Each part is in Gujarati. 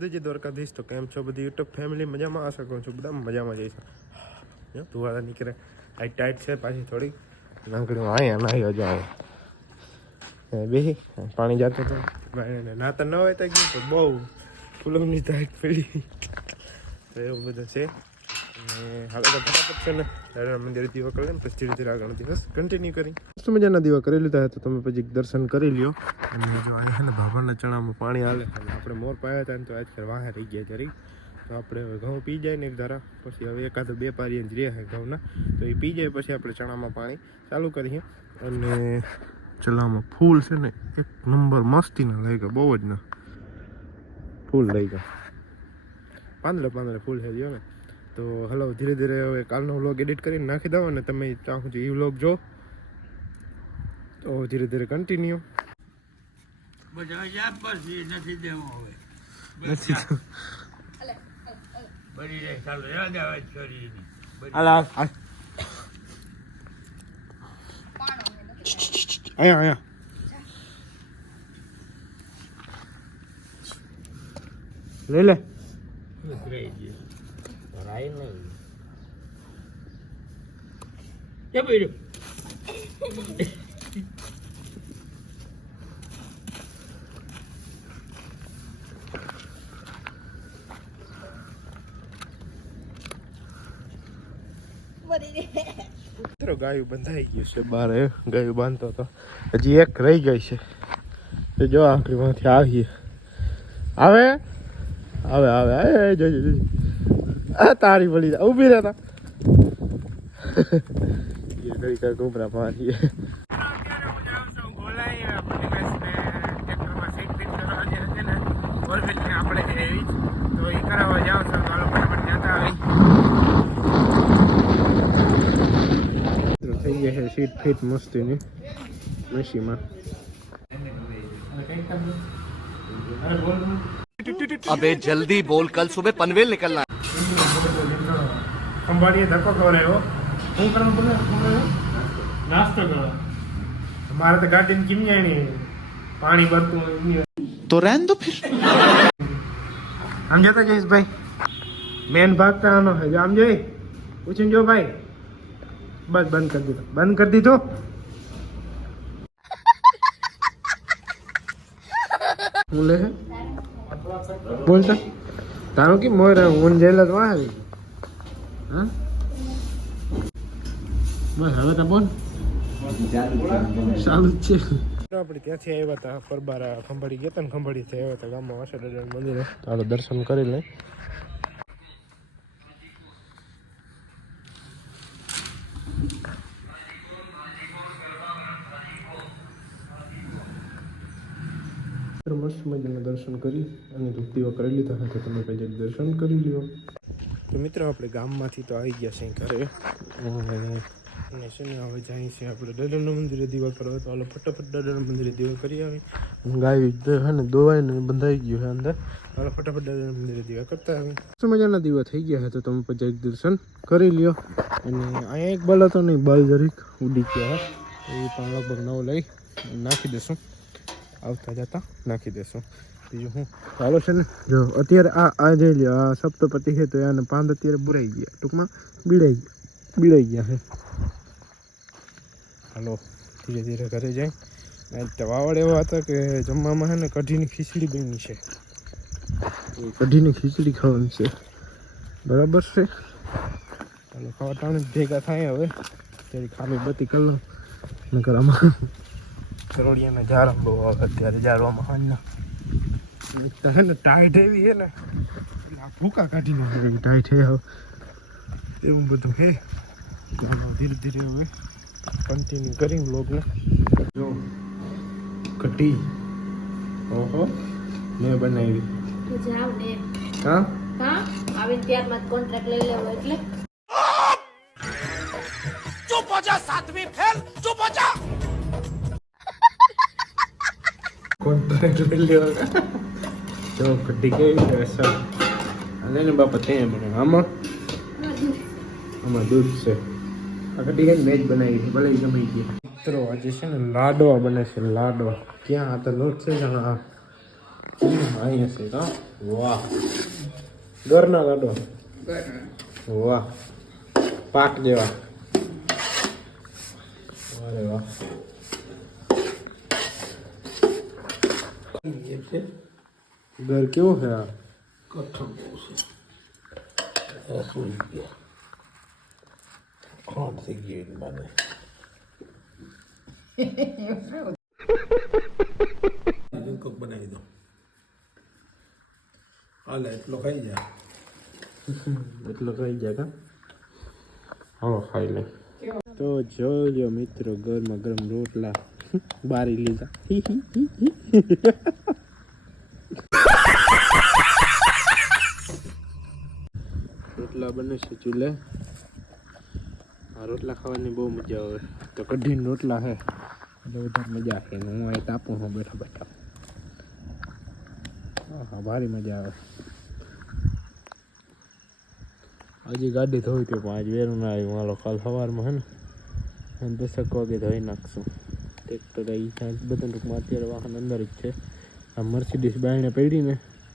બધી જે દ્વારકાધીશ તો કેમ છો બધી યુટ્યુબ ફેમિલી મજામાં આશા કરું છું બધા મજામાં જઈશું ધુવાળા નીકળે ટાઈટ ટાઈટ છે પાછી થોડી નાંકડી અહીંયા નાહી જાઓ બેસી પાણી જતો હતો નાતા ન હોય તો ગયું તો બહુ ફૂલોની ટાઈટ પડી તો એવું બધું છે અને હવે તો ફટાફટ છે ને દાદાના મંદિરે દીવા કરી ને પછી ધીરે ધીરે આગળ દિવસ કન્ટિન્યુ કરી મસ્ત મજાના દીવા કરી લીધા તો તમે પછી દર્શન કરી લ્યો અને જો અહીંયા છે ને ભાભાના ચણામાં પાણી હાલે આપણે મોર પાયા હતા ને તો આજકાલ વાહે રહી ગયા જરી તો આપણે હવે ઘઉં પી જાય ને એક ધારા પછી હવે એકાદ બે પારી જ રહે ઘઉંના તો એ પી જાય પછી આપણે ચણામાં પાણી ચાલુ કરીએ અને ચલામાં ફૂલ છે ને એક નંબર મસ્તીના લઈ ગયા બહુ જ ના ફૂલ લઈ ગયા પાંદડે ફૂલ છે જો ને તો હલો ધીરે ધીરે હવે કાલનો વ્લોગ એડિટ કરીને નાખી દો અને તમે ચાહો છો એ વ્લોગ જો તો ધીરે ધીરે કન્ટિન્યુ નથી દેવું હવે નથી બની જાય ચાલો યાદ આવે છોરી અહીંયા લઈ લે રહી ગયું રાય નહીં કે બોલ્યો મિત્રો ગાયું બંધાઈ ગયું છે બાર ગાયું બાંધતો હતો હજી એક રહી ગઈ છે તો જો આખરીમાંથી આવીએ આવે આવે આવે આવે જોજો જોજો આ તારી ભલી ઊભી રહેતા ये गई का घूमरा पानी થઈ ગયા છે સીટ ફીટ મસ્તીની મશીમાં अबे जल्दी बोल कल सुबह पनवेल निकलना ખંભાળીએ ધક્કો ખવડાવ્યો શું કરવાનું બોલે નાસ્તો કરો મારે તો ગાડીની કિમિયાણી પાણી ભરતું तो रहने दो फिर આમ જતા જઈશ ભાઈ મેન ભાગ તો આનો છે આમ જઈ પૂછીને જો ભાઈ બસ બંધ કરી દીધો હું લે બોલતા તારું કે મોર હું જેલ જ વાહ હા બસ હવે તો બોલ ચાલુ જ છે આપણે ત્યાંથી આવ્યા હતા પરબારા ખંભાળી ગયા હતા ને ખંભાળીથી આવ્યા હતા ગામમાં વાસા મંદિરે ચાલો દર્શન કરી લઈ મસ્ત મજાના દર્શન કરી અને ધૂપદીવા કરી લીધા હતા તો તમે પહેલાં દર્શન કરી લ્યો તો મિત્રો આપણે ગામમાંથી તો આવી ગયા છે ઘરે અને છે ને હવે જાય છે આપણે દાદાના મંદિરે દીવા કરવા તો હાલો ફટાફટ દાદાના મંદિરે દીવા કરી આવી ગાય હે ને દોવાઈને બંધાઈ ગયું છે અંદર હાલો ફટાફટ દાદાના મંદિરે દીવા કરતા આવી મસ્ત મજાના દીવા થઈ ગયા હતા તો તમે પછી દર્શન કરી લ્યો અને અહીંયા એક બલ હતો નહીં બલ જરીક ઉડી ગયા એ પણ લગભગ નવો લઈ નાખી દેશું આવતા જતા નાખી દેશું બીજું હું ચાલો છે ને જો અત્યારે આ જઈ લ્યો આ સપ્તપતિ છે તો એને પાંદ અત્યારે બુરાઈ ગયા ટૂંકમાં બીડાઈ ગયા છે હાલો ધીરે ધીરે ઘરે જાય તો વાવડ એવા હતા કે જમવામાં છે ને કઢીની ખીચડી બની છે કઢીની ખીચડી ખાવાની છે બરાબર છે ચાલો ખાવા ટાણે ભેગા થાય હવે ત્યારે ખાલી બધી કલર નકર આમાં કરોડિયાના ઝાડ બહુ આવે અત્યારે ઝાડવામાં હાલના હે ને ટાઈટ એવી છે ને ભૂકા કાઢી નાખે ટાઈટ છે હવે એવું બધું છે ધીરે ધીરે હવે કન્ટિન્યુ કરી વ્લોગને જો કઢી ઓહો મેં બનાવી હા આવીને ત્યારમાં કોન્ટ્રાક્ટ લઈ લેવો એટલે चुप हो जा सातवीं फेल चुप हो जा કોન્ટ્રાક્ટ લઈ લેવા જો કઢી કેવી છે સર અને ને બાપા તે બને આમાં દૂધ છે આ કઢી કઈ મેચ બનાવી છે ભલે જમી ગઈ મિત્રો આજે છે ને લાડવા બને છે લાડવા ક્યાં આ તો લોટ છે જાણે અહીંયા છે વાહ ઘરના લાડવા વાહ પાક જેવા અરે વાહ ઘર કેવું છે આ કઠણ બહુ છે સુઈ ગયા ખોટ થઈ ગઈ મને કોક બનાવી દો હાલે એટલો ખાઈ જાય એટલો ખાઈ જાય કા હા ખાઈ લે તો જોજો મિત્રો ગરમા ગરમ રોટલા બારી લીધા રોટલા બને છે ચૂલે આ રોટલા ખાવાની બહુ મજા આવે તો કઢીને રોટલા હે એટલે વધારે મજા આવે હું અહીં તાપું હું બેઠા બેઠા હા ભારી મજા આવે હજી ગાડી ધોઈ હતી પણ આજ વેરું ના આવ્યું હાલો કાલ સવારમાં હે ને 10 વાગે ધોઈ નાખશું ટ્રેક્ટર આવી બધા ટૂંકમાં અત્યારે વાહન અંદર જ છે આ મર્સિડીઝ બાયણે પડી ને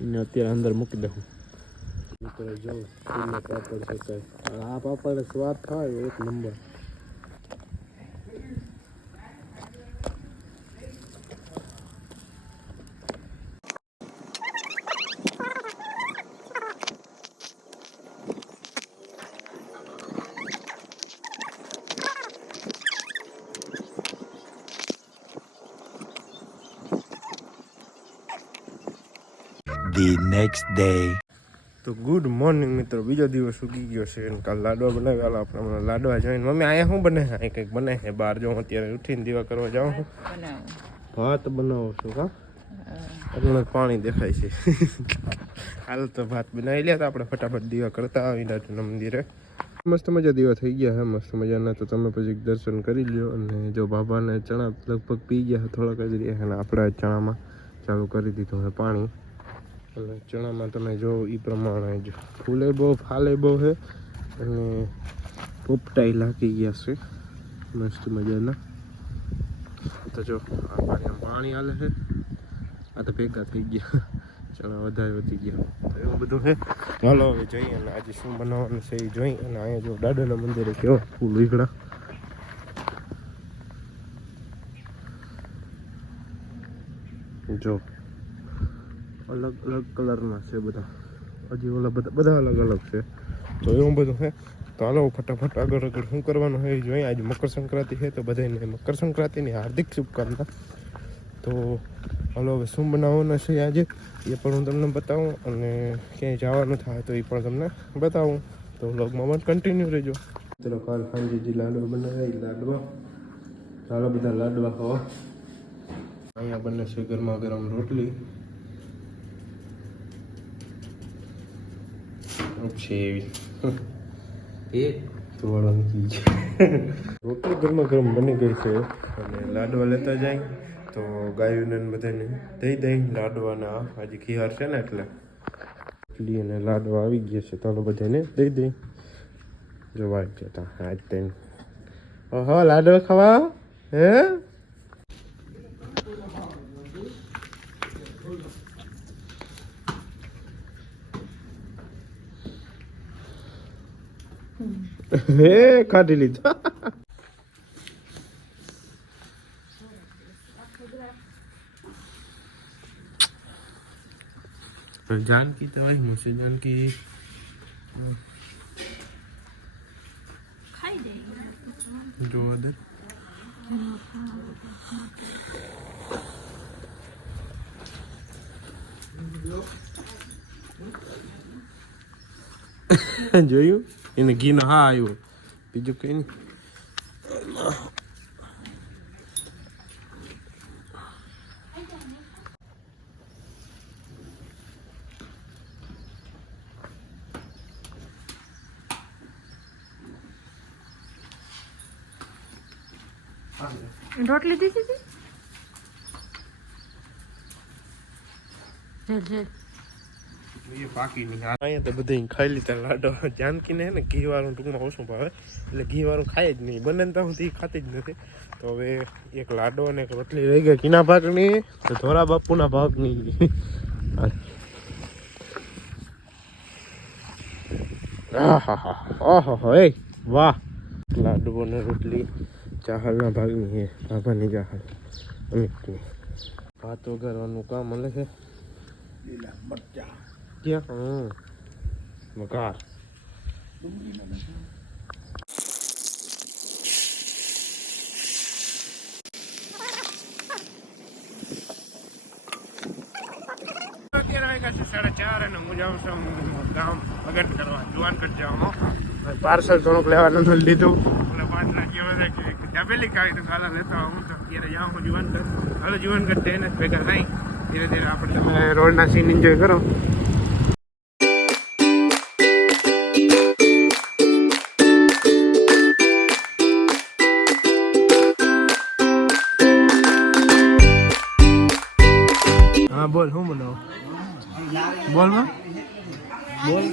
એને અત્યારે અંદર મૂકી દઉં મિત્રો જો ચૂલે પાપડ શેકાય આ પાપડ સ્વાદ થાય એક નંબર The next day. તો ગુડ મોર્નિંગ મિત્રો બીજો દિવસ ઉગી ગયો છે અને કાલ લાડવા બનાવ્યા હાલો આપણે હમણાં લાડવા જોઈને મમ્મી અહીંયા શું બને અહીં કંઈક બને છે બહાર જો હું અત્યારે ઉઠીને દીવા કરવા જાઉં છું ભાત બનાવું છું કા એટલે પાણી દેખાય છે હાલ તો ભાત બનાવી લે તો આપણે ફટાફટ દીવા કરતા આવી રાજુના મંદિરે મસ્ત મજા દીવા થઈ ગયા હે મસ્ત મજાના તો તમે પછી દર્શન કરી લ્યો અને જો બાબાને ચણા લગભગ પી ગયા થોડાક જ રહ્યા અને આપણે ચણામાં ચાલુ કરી દીધું છે પાણી એટલે ચણામાં તમે જો એ પ્રમાણે જ ફૂલે બહુ ફાલે બહુ છે અને પોપટાઈ લાગી ગયા છે મસ્ત મજાના તો જો આ પાણી હાલે છે આ તો ભેગા થઈ ગયા ચણા વધારે વધી ગયા તો એવું બધું છે ચાલો હવે જઈએ અને આજે શું બનાવવાનું છે એ જોઈ અને અહીંયા જો દાદાના મંદિરે કેવો ફૂલ વીગડા જો અલગ અલગ કલરના છે બધા હજી ઓલા બધા અલગ અલગ છે તો એવું બધું છે તો હાલો ફટાફટ આગળ શું કરવાનું હોય જોઈએ આજે મકર સંક્રાંતિ છે તો બધાને મકર સંક્રાંતિની હાર્દિક શુભકામના તો હાલો હવે શું બનાવવાનું છે આજે એ પણ હું તમને બતાવું અને ક્યાંય જવાનું થાય તો એ પણ તમને બતાવું તો વ્લોગમાં પણ કન્ટિન્યુ રહેજો ચલો કાલ સાંજે જે લાડવા બનાવ્યા લાડવા ચાલો બધા લાડવા ખાવા અહીંયા બને છે ગરમા ગરમ રોટલી છે એવી રોટલી ગરમા ગરમ બની ગઈ છે અને લાડવા લેતા જાય તો ગાયોને બધાને દઈ દઈ લાડવાના આજે ખીહાર છે ને એટલે રોટલી અને લાડવા આવી ગયા છે તો બધાને દઈ દઈ જો વાત છે આજ તેને ઓહો લાડવા ખાવા હે હે કાઢી લીધા जानकी तो आई मुझसे जानकी जो अदर જોયું એને ઘી નો હા આવ્યો બીજું કઈ નહીં રોટલી દીધી હતી ये बाकी नहीं અહીંયા તો બધે ખાઈ લીધા લાડો જાનકીને હે ને ઘી વાળું ટૂંકમાં ઓછું ભાવે એટલે ઘી વાળું ખાય જ નહીં બને ત્યાં સુધી ખાતી જ નથી તો હવે એક લાડો અને એક રોટલી રહી ગઈ કીના ભાગની તો ધોરા બાપુના ભાગની ઓહો એ વાહ લાડવો ને રોટલી ચાહલના ભાગની છે બાબાની ચાહલ અમિતની ભાત વઘારવાનું કામ મળે છે લીલા મરચા ક્યાં વઘાર અત્યારે વાગ્યા છે 4:30 અને હું જાઉં છું ગામ મગન કરવા જુવાનગઢ જવામાં પાર્સલ થોડુંક લેવાનું નથી લીધું એટલે 5 લાખ એવા છે કે દાબેલી ખાવી તો કાલા લેતા હું તો અત્યારે જાઉં હું જુવાનગઢ હાલો જુવાનગઢ જઈને જ ભેગા થાય ધીરે ધીરે આપણે તમે રોડના સીન એન્જોય કરો હા બોલ શું બનાવો બોલ માં બોલ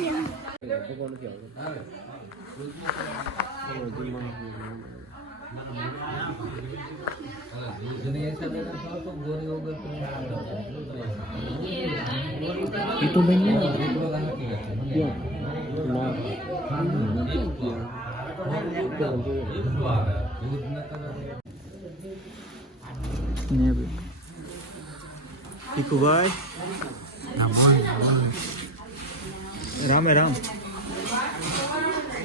ટીકુભાઈ રામે રામ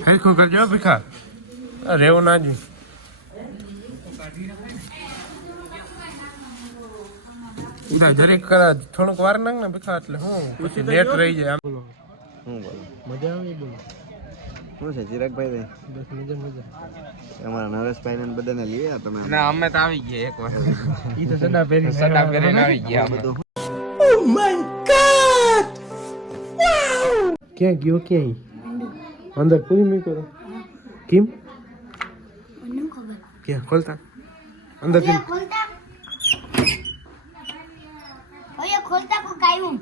હરખું કરજો ભીખા રેવું ના જ દરેક થોડુંક વાર નાખ ને ભીખા એટલે હું પછી લેટ રહી જાય આમ બોલો શું બોલો મજા આવી બોલો શું છે ચિરાગભાઈ બસ મજા અમારા નરેશભાઈ ને બધાને લઈ આવ્યા તમે ના અમે તો આવી ગયા એકવાર ઈ તો સડા પહેરીને આવી ગયા અમે. બધું ક્યાં ગયો ક્યાં અંદર પૂરી નહીં કરો કેમ ક્યાં ખોલતા અંદર કેમ ખોલતા કો કાયું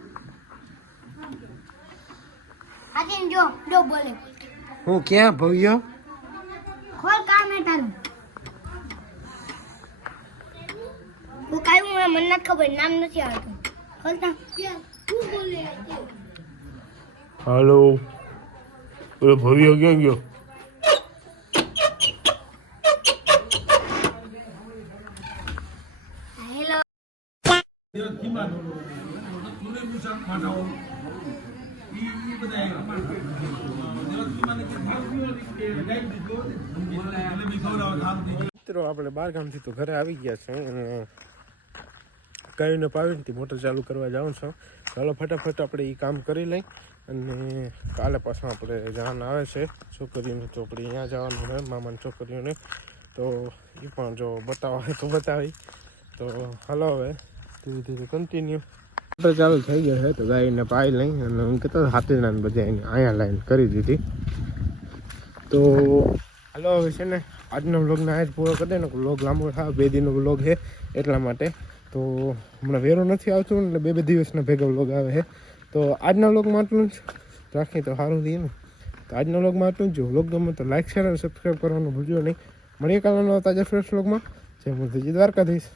આજે જો બોલે હું ક્યાં ભવ્ય ખોલ કામ હે તારું કો કાયું મને નથી ખબર નામ નથી આવતું ખોલતા તું બોલે હાલો ઓલો ભવ્ય ક્યાં ગયો હેલો મિત્રો આપણે 12 ગામથી તો ઘરે આવી ગયા છે અને કઈને પાવીને મોટર ચાલુ કરવા જાઉં છું ચાલો ફટાફટ આપણે એ કામ કરી લઈ અને કાલે પાછું આપણે જાન આવે છે છોકરીઓને તો આપણે અહીંયા જવાનું હોય મામાની છોકરીઓને તો એ પણ જો બતાવે તો બતાવી તો હાલો હવે ધીરે ધીરે કન્ટિન્યુ મોટર ચાલુ થઈ ગયો છે તો ગાયને પાઈ લઈ અને હું કહેતો હાથીના બધા એને અહીંયા લાઈન કરી દીધી તો હાલો હવે છે ને આજનો વ્લોગને આજ પૂરો કરી દે ને વ્લોગ લાંબો થાય 2 દિનનો વ્લોગ છે એટલા માટે તો હમણાં વેરો નથી આવતું એટલે 2 દિવસના ભેગા વ્લોગ આવે છે તો આજના વ્લોગમાં આટલું જ રાખીએ તો સારું રહીએ ને તો આજના વ્લોગમાં આટલું જ જો વ્લોગ ગમે તો લાઈક શેર અને સબસ્ક્રાઈબ કરવાનું ભૂલજો નહીં મળીએ કાલનો તાજા ફ્રેશ વ્લોગમાં જય મુરલીજી દ્વારકાધીશ.